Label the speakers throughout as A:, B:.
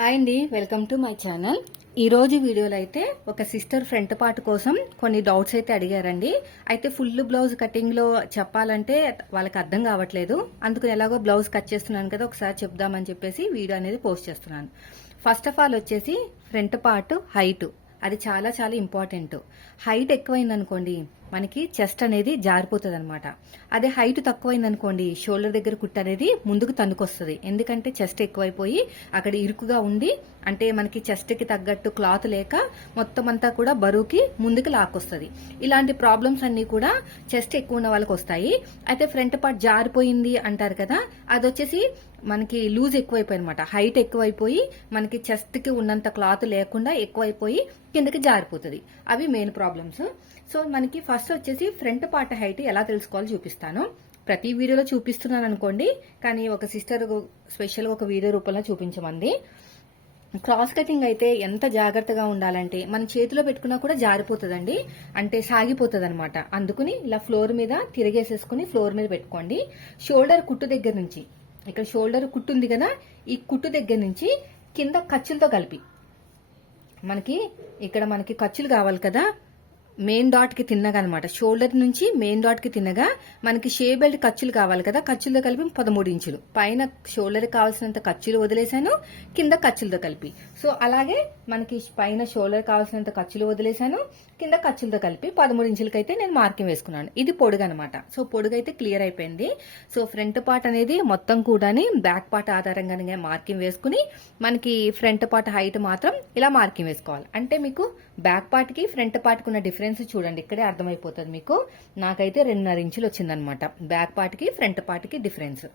A: Hi అండి welcome to my channel. ఈరోజు వీడియోలో అయితే ఒక సిస్టర్ ఫ్రంట్ పార్ట్ కోసం కొన్ని డౌట్స్ అయితే అడిగారండి. అయితే ఫుల్ బ్లౌజ్ కటింగ్లో చెప్పాలంటే వాళ్ళకి అర్థం కావట్లేదు. అందుకు ఎలాగో బ్లౌజ్ కట్ చేస్తున్నాను కదా ఒకసారి చెప్దామని చెప్పేసి వీడియో అనేది పోస్ట్ చేస్తున్నాను. ఫస్ట్ ఆఫ్ ఆల్ వచ్చేసి ఫ్రంట్ పార్ట్ హైట్ అది చాలా చాలా ఇంపార్టెంట్ హైట్ ఎక్కువైంది అనుకోండి మనకి చెస్ట్ అనేది జారిపోతుంది అనమాట అదే హైట్ తక్కువైంది అనుకోండి షోల్డర్ దగ్గర కుట్ట అనేది ముందుకు తన్నుకొస్తుంది. ఎందుకంటే చెస్ట్ ఎక్కువైపోయి అక్కడ ఇరుకుగా ఉండి అంటే మనకి చెస్ట్కి తగ్గట్టు క్లాత్ లేక మొత్తం అంతా కూడా బరువుకి ముందుకు లాక్కొస్తుంది. ఇలాంటి ప్రాబ్లమ్స్ అన్ని కూడా చెస్ట్ ఎక్కువ ఉన్న వాళ్ళకి వస్తాయి అయితే ఫ్రంట్ పార్ట్ జారిపోయింది అంటారు కదా అది వచ్చేసి మనకి లూజ్ ఎక్కువైపోయి అనమాట హైట్ ఎక్కువైపోయి మనకి చెస్ట్కి ఉన్నంత క్లాత్ లేకుండా ఎక్కువైపోయి కిందకి జారిపోతుంది. అవి మెయిన్ ప్రాబ్లమ్స్. సో మనకి ఫస్ట్ వచ్చేసి ఫ్రంట్ పార్ట్ హైట్ ఎలా తెలుసుకోవాలో చూపిస్తాను. ప్రతి వీడియోలో చూపిస్తున్నాను అనుకోండి కానీ ఒక సిస్టర్ స్పెషల్గా ఒక వీడియో రూపంలో చూపించమంది. క్రాస్ కటింగ్ అయితే ఎంత జాగ్రత్తగా ఉండాలంటే మన చేతిలో పెట్టుకున్నా కూడా జారిపోతుందండి. అంటే సాగిపోతుంది అనమాట అందుకుని ఇలా ఫ్లోర్ మీద తిరిగేసేసుకుని ఫ్లోర్ మీద పెట్టుకోండి. షోల్డర్ కుట్టు దగ్గర నుంచి ఇక్కడ షోల్డర్ కుట్టు ఉంది కదా ఈ కుట్టు దగ్గర నుంచి కింద ఖర్చులతో కలిపి. మనకి ఇక్కడ మనకి ఖర్చులు కావాలి కదా. మెయిన్ డాట్కి తిన్నగా అనమాట షోల్డర్ నుంచి మెయిన్ డాట్కి తిన్నగా మనకి షే బెల్ట్ ఖర్చులు కావాలి కదా. ఖర్చులతో కలిపి పదమూడు ఇంచులు. పైన షోల్డర్ కావాల్సినంత ఖర్చులు వదిలేశాను. కింద ఖర్చులతో కలిపి. సో అలాగే మనకి పైన షోల్డర్ కావాల్సినంత ఖర్చులు వదిలేశాను. కింద ఖర్చులతో కలిపి పదమూడు ఇంచులకైతే నేను మార్కింగ్ వేసుకున్నాను. ఇది పొడుగు అనమాట సో పొడుగు అయితే క్లియర్ అయిపోయింది. సో ఫ్రంట్ పార్ట్ అనేది మొత్తం కూడాని బ్యాక్ పార్ట్ ఆధారంగానే మార్కింగ్ వేసుకుని మనకి ఫ్రంట్ పార్ట్ హైట్ మాత్రం ఇలా మార్కింగ్ వేసుకోవాలి. అంటే మీకు బ్యాక్ పార్ట్కి ఫ్రంట్ పార్ట్ ఉన్న డిఫరెన్స్ చూడండి. ఇక్కడే అర్థమైపోతుంది మీకు. నాకైతే రెండున్నర ఇంచులు వచ్చిందనమాట. బ్యాక్ పార్ట్కి ఫ్రంట్ పార్ట్కి డిఫరెన్స్.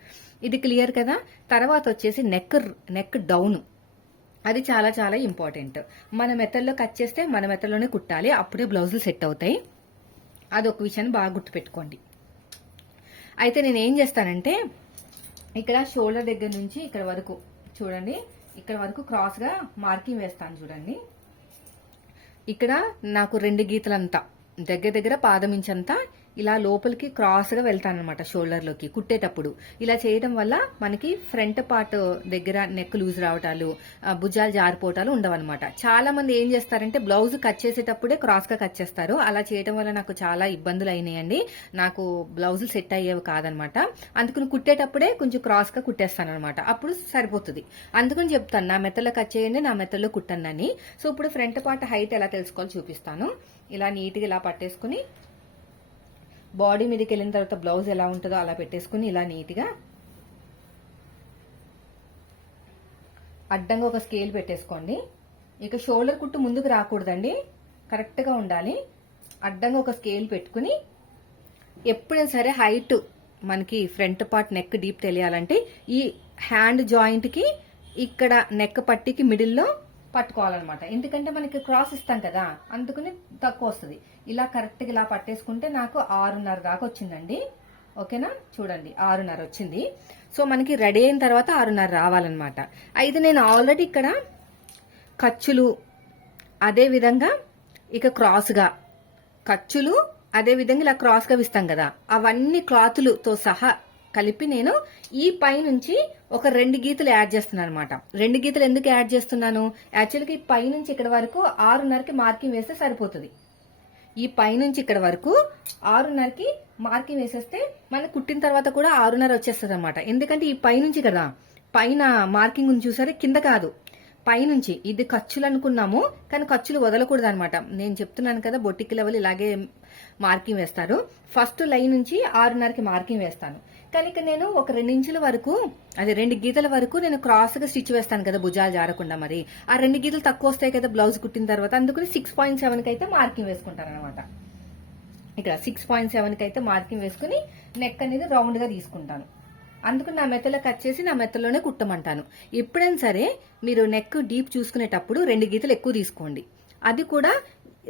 A: ఇది క్లియర్ కదా? తర్వాత వచ్చేసి నెక్ నెక్ డౌన్. అది చాలా చాలా ఇంపార్టెంట్. మన మెథడ్లో కట్ చేస్తే మన మెథడ్లోనే కుట్టాలి. అప్పుడే బ్లౌజులు సెట్ అవుతాయి. అది ఒక విషయాన్ని బాగా గుర్తుపెట్టుకోండి. అయితే నేను ఏం చేస్తానంటే ఇక్కడ షోల్డర్ దగ్గర నుంచి ఇక్కడ వరకు చూడండి. ఇక్కడ వరకు క్రాస్గా మార్కింగ్ వేస్తాను చూడండి. ఇక్కడ నాకు రెండు గీతలంతా దగ్గర దగ్గర పాదమించంతా ఇలా లోపలికి క్రాస్గా వెళ్తాను అనమాట షోల్డర్లోకి కుట్టేటప్పుడు. ఇలా చేయడం వల్ల మనకి ఫ్రంట్ పార్ట్ దగ్గర నెక్ లూజ్ రావటాలు భుజాలు జారిపోవటాలు ఉండవన్నమాట. చాలా మంది ఏం చేస్తారంటే బ్లౌజ్ కట్ చేసేటప్పుడే క్రాస్గా కట్ చేస్తారు. అలా చేయడం వల్ల నాకు చాలా ఇబ్బందులు అయినాయండి. నాకు బ్లౌజులు సెట్ అయ్యేవి కాదనమాట అందుకని కుట్టేటప్పుడే కొంచెం క్రాస్గా కుట్టేస్తాను అనమాట అప్పుడు సరిపోతుంది. అందుకని చెప్తాను నా మెత్తలో కట్ చేయండి నా మెత్తలో కుట్టండి సో ఇప్పుడు ఫ్రంట్ పార్ట్ హైట్ ఎలా తెలుసుకోవాలో చూపిస్తాను. ఇలా నీట్గా ఇలా పట్టేసుకుని బాడీ మీదకి వెళ్ళిన తర్వాత బ్లౌజ్ ఎలా ఉంటుందో అలా పెట్టేసుకుని ఇలా నీట్గా అడ్డంగా ఒక స్కేల్ పెట్టేసుకోండి. ఇక షోల్డర్ కుట్టు ముందుకు రాకూడదండి. కరెక్ట్గా ఉండాలి. అడ్డంగా ఒక స్కేల్ పెట్టుకుని ఎప్పుడైనా సరే హైట్ మనకి ఫ్రంట్ పార్ట్ నెక్ డీప్ తెలియాలంటే ఈ హ్యాండ్ జాయింట్కి ఇక్కడ నెక్ పట్టికి మిడిల్లో పట్టుకోవాలన్నమాట. ఎందుకంటే మనకి క్రాస్ ఇస్తాం కదా అందుకని తక్కువ వస్తుంది. ఇలా కరెక్ట్గా ఇలా పట్టేసుకుంటే నాకు ఆరున్నర దాకా వచ్చిందండి. ఓకేనా? చూడండి ఆరున్నర వచ్చింది. సో మనకి రెడీ అయిన తర్వాత ఆరున్నర రావాలన్నమాట. అయితే నేను ఆల్రెడీ ఇక్కడ ఖర్చులు అదే విధంగా ఇక క్రాస్గా ఖర్చులు అదే విధంగా ఇలా క్రాస్గా ఇస్తాం కదా. అవన్నీ క్లాతులతో సహా కలిపి నేను ఈ పై నుంచి ఒక రెండు గీతలు యాడ్ చేస్తున్నాను అనమాట రెండు గీతలు ఎందుకు యాడ్ చేస్తున్నాను? యాక్చువల్గా ఈ పై నుంచి ఇక్కడ వరకు ఆరున్నరకి మార్కింగ్ వేస్తే సరిపోతుంది. ఈ పై నుంచి ఇక్కడ వరకు ఆరున్నరకి మార్కింగ్ వేసేస్తే మనకి కుట్టిన తర్వాత కూడా ఆరున్నర వచ్చేస్తుంది అనమాట ఎందుకంటే ఈ పై నుంచి కదా పైన మార్కింగ్ ఉంది చూసారే? కింద కాదు. పైనుంచి ఇది ఖర్చులు అనుకున్నాము కానీ ఖర్చులు వదలకూడదు అనమాట నేను చెప్తున్నాను కదా బొట్టికి లెవెల్ ఇలాగే మార్కింగ్ వేస్తారు. ఫస్ట్ లైన్ నుంచి ఆరున్నరకి మార్కింగ్ వేస్తాను. కానీ నేను ఒక రెండు ఇంచుల వరకు అది రెండు గీతల వరకు నేను క్రాస్గా స్టిచ్ వేస్తాను కదా భుజాలు జారకుండా మరి. ఆ రెండు గీతలు తక్కువ వస్తాయి కదా బ్లౌజ్ కుట్టిన తర్వాత అందుకని సిక్స్ పాయింట్ సెవెన్కి అయితే మార్కింగ్ వేసుకుంటాను అనమాట ఇక్కడ సిక్స్ పాయింట్ సెవెన్కి అయితే మార్కింగ్ వేసుకుని నెక్ అనేది రౌండ్గా తీసుకుంటాను. అందుకు నా మెత్తలో కట్ చేసి నా మెత్తలోనే కుట్టమంటాను. ఎప్పుడైనా సరే మీరు నెక్ డీప్ చూసుకునేటప్పుడు రెండు గీతలు ఎక్కువ తీసుకోండి. అది కూడా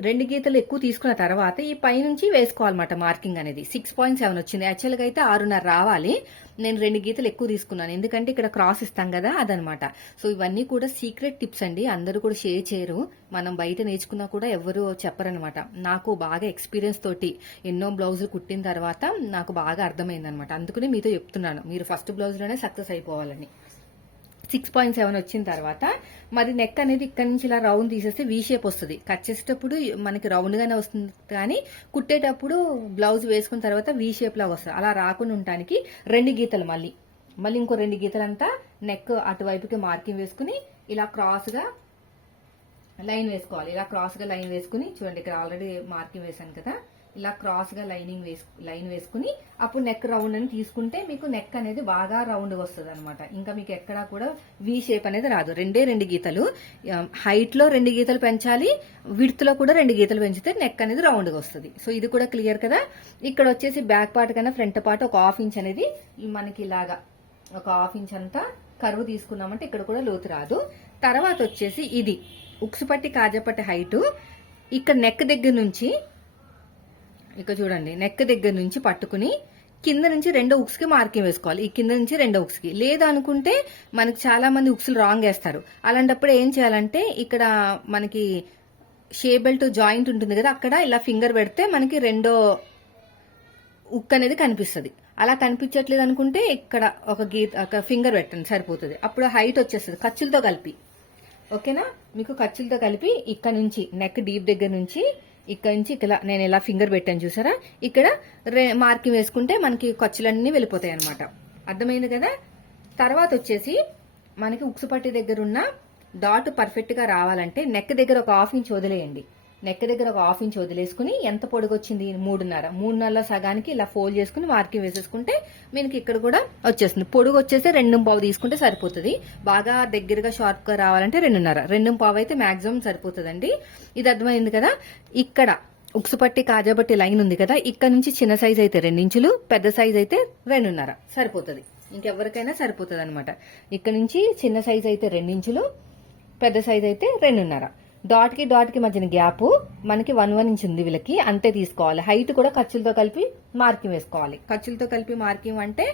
A: రెండు గీతలు ఎక్కువ తీసుకున్న తర్వాత ఈ పైనుంచి వేసుకోవాలన్నమాట మార్కింగ్ అనేది. సిక్స్ పాయింట్ సెవెన్ వచ్చింది. యాక్చువల్గా అయితే ఆరున్నర రావాలి. నేను రెండు గీతలు ఎక్కువ తీసుకున్నాను. ఎందుకంటే ఇక్కడ క్రాస్ ఇస్తాం కదా అదనమాట. సో ఇవన్నీ కూడా సీక్రెట్ టిప్స్ అండి. అందరూ కూడా షేర్ చేయరు. మనం బయట నేర్చుకున్నా కూడా ఎవరు చెప్పరనమాట. నాకు బాగా ఎక్స్పీరియన్స్ తోటి ఎన్నో బ్లౌజులు కుట్టిన తర్వాత నాకు బాగా అర్థమైంది అనమాట అందుకని మీతో చెప్తున్నాను. మీరు ఫస్ట్ బ్లౌజ్లోనే సక్సెస్ అయిపోవాలని. సిక్స్ పాయింట్ సెవెన్ వచ్చిన తర్వాత మరి నెక్ అనేది ఇక్కడ నుంచి ఇలా రౌండ్ తీసేస్తే వీ షేప్ వస్తుంది. కట్ చేసేటప్పుడు మనకి రౌండ్ గానే వస్తుంది. కానీ కుట్టేటప్పుడు బ్లౌజ్ వేసుకున్న తర్వాత వీ షేప్ లాగా వస్తుంది. అలా రాకుండా ఉండటానికి రెండు గీతలు మళ్ళీ. మళ్ళీ ఇంకో రెండు గీతలంతా నెక్ అటువైపుకి మార్కింగ్ వేసుకుని ఇలా క్రాస్గా లైన్ వేసుకోవాలి. ఇలా క్రాస్గా లైన్ వేసుకుని చూడండి ఇక్కడ ఆల్రెడీ మార్కింగ్ వేసాను కదా. ఇలా క్రాస్గా లైనింగ్ వేసు లైన్ వేసుకుని అప్పుడు నెక్ రౌండ్ అని తీసుకుంటే మీకు నెక్ అనేది బాగా రౌండ్గా వస్తుంది అనమాట ఇంకా మీకు ఎక్కడా కూడా వి షేప్ అనేది రాదు. రెండే రెండు గీతలు. హైట్లో రెండు గీతలు పెంచాలి విడ్త్లో కూడా రెండు గీతలు పెంచితే నెక్ అనేది రౌండ్గా వస్తుంది. సో ఇది కూడా క్లియర్ కదా? ఇక్కడ వచ్చేసి బ్యాక్ పార్ట్ కన్నా ఫ్రంట్ పార్ట్ ఒక హాఫ్ ఇంచ్ అనేది మనకి ఇలాగా ఒక హాఫ్ ఇంచ్ అంతా కరువు తీసుకున్నామంటే ఇక్కడ కూడా లోతు రాదు. తర్వాత వచ్చేసి ఇది. ఉక్సుపట్టి కాజపట్టి హైటు ఇక్కడ నెక్ దగ్గర నుంచి ఇక చూడండి నెక్ దగ్గర నుంచి పట్టుకుని కింద నుంచి రెండో ఉక్స్కి మార్కింగ్ వేసుకోవాలి. ఈ కింద నుంచి రెండో ఉక్స్కి లేదు అనుకుంటే మనకి చాలా మంది ఉక్స్లు రాంగ్ వేస్తారు. అలాంటప్పుడు ఏం చేయాలంటే ఇక్కడ మనకి షేబెల్ట్ జాయింట్ ఉంటుంది కదా అక్కడ ఇలా ఫింగర్ పెడితే మనకి రెండో ఉక్ అనేది కనిపిస్తుంది. అలా కనిపించట్లేదు అనుకుంటే ఇక్కడ ఒక గీత ఒక ఫింగర్ పెట్టండి సరిపోతుంది. అప్పుడు హైట్ వచ్చేస్తుంది. ఖర్చులతో కలిపి. ఓకేనా? మీకు ఖర్చులతో కలిపి ఇక్కడ నుంచి నెక్ డీప్ దగ్గర నుంచి ఇక్కడ నుంచి ఇక్కడ నేను ఇలా ఫింగర్ పెట్టాను చూసారా? ఇక్కడ మార్కింగ్ వేసుకుంటే మనకి ఖర్చులన్నీ వెళ్ళిపోతాయి అనమాట అర్థమైంది కదా? తర్వాత వచ్చేసి మనకి ఉక్సుపట్టి దగ్గర ఉన్న డాట్ పర్ఫెక్ట్గా రావాలంటే నెక్ దగ్గర ఒక హాఫ్ ఇంచ్ వదిలేయండి. నెక్ దగ్గర ఒక హాఫ్ ఇంచ్ వదిలేసుకుని ఎంత పొడుగు వచ్చింది మూడున్నర. మూడున్నర సగానికి ఇలా ఫోల్డ్ చేసుకుని మార్కింగ్ వేసేసుకుంటే మీకు ఇక్కడ కూడా వచ్చేస్తుంది. పొడుగు వచ్చేసి రెండు పావు తీసుకుంటే సరిపోతుంది. బాగా దగ్గరగా షార్ప్గా రావాలంటే రెండున్నర. రెండు పావు అయితే మాక్సిమం సరిపోతుందండి. ఇది అర్థమైంది కదా? ఇక్కడ ఉక్సుపట్టి కాజాబట్టి లైన్ ఉంది కదా? ఇక్కడ నుంచి చిన్న సైజ్ అయితే రెండించులు పెద్ద సైజ్ అయితే రెండున్నర. సరిపోతుంది. ఇంకెవరికైనా సరిపోతుంది అనమాట ఇక్కడ నుంచి చిన్న సైజ్ అయితే రెండించులు పెద్ద సైజ్ అయితే రెండున్నర. డాట్కి డాట్కి మధ్యన గ్యాప్ మనకి వన్ వన్ ఇంచ్ ఉంది వీళ్ళకి. అంతే తీసుకోవాలి. హైట్ కూడా ఖర్చులతో కలిపి మార్కింగ్ వేసుకోవాలి. ఖర్చులతో కలిపి మార్కింగ్ అంటే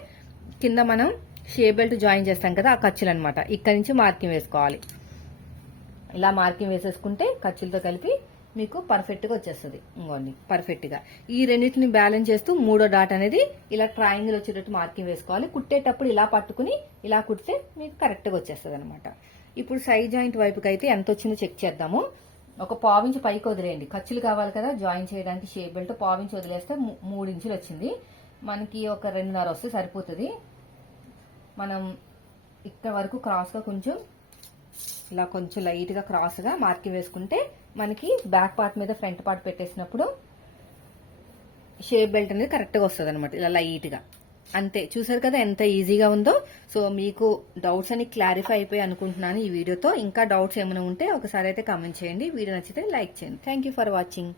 A: కింద మనం షే బెల్ట్ జాయిన్ చేస్తాం కదా ఆ ఖర్చులు అనమాట ఇక్కడ నుంచి మార్కింగ్ వేసుకోవాలి. ఇలా మార్కింగ్ వేసేసుకుంటే ఖర్చులతో కలిపి మీకు పర్ఫెక్ట్గా వచ్చేస్తుంది. ఇంకోండి పర్ఫెక్ట్గా. ఈ రెండింటిని బ్యాలెన్స్ చేస్తూ మూడో డాట్ అనేది ఇలా ట్రయాంగిల్ వచ్చేటట్టు మార్కింగ్ వేసుకోవాలి. కుట్టేటప్పుడు ఇలా పట్టుకుని ఇలా కుడితే మీకు కరెక్ట్గా వచ్చేస్తుంది అనమాట ఇప్పుడు సైడ్ జాయింట్ వైపుకి అయితే ఎంత వచ్చిందో చెక్ చేద్దాము. ఒక పావించి పైకి వదిలేయండి. ఖర్చులు కావాలి కదా జాయిన్ చేయడానికి షేప్ బెల్ట్ పావించి వదిలేస్తే మూడు ఇంచులు వచ్చింది. మనకి ఒక రెండున్నర వస్తే సరిపోతుంది. మనం ఇక్కడ వరకు క్రాస్గా కొంచెం ఇలా కొంచెం లైట్గా క్రాస్గా మార్కింగ్ వేసుకుంటే మనకి బ్యాక్ పార్ట్ మీద ఫ్రంట్ పార్ట్ పెట్టేసినప్పుడు షేప్ బెల్ట్ అనేది కరెక్ట్గా వస్తుంది అనమాట ఇలా లైట్గా అంతే. చూసారు కదా ఎంత ఈజీగా ఉందో? సో మీకు డౌట్స్ అని క్లారిఫై అయిపోయి అనుకుంటున్నాను ఈ వీడియోతో. ఇంకా డౌట్స్ ఏమైనా ఉంటే ఒకసారి అయితే కామెంట్ చేయండి. వీడియో నచ్చితే లైక్ చేయండి. Thank for watching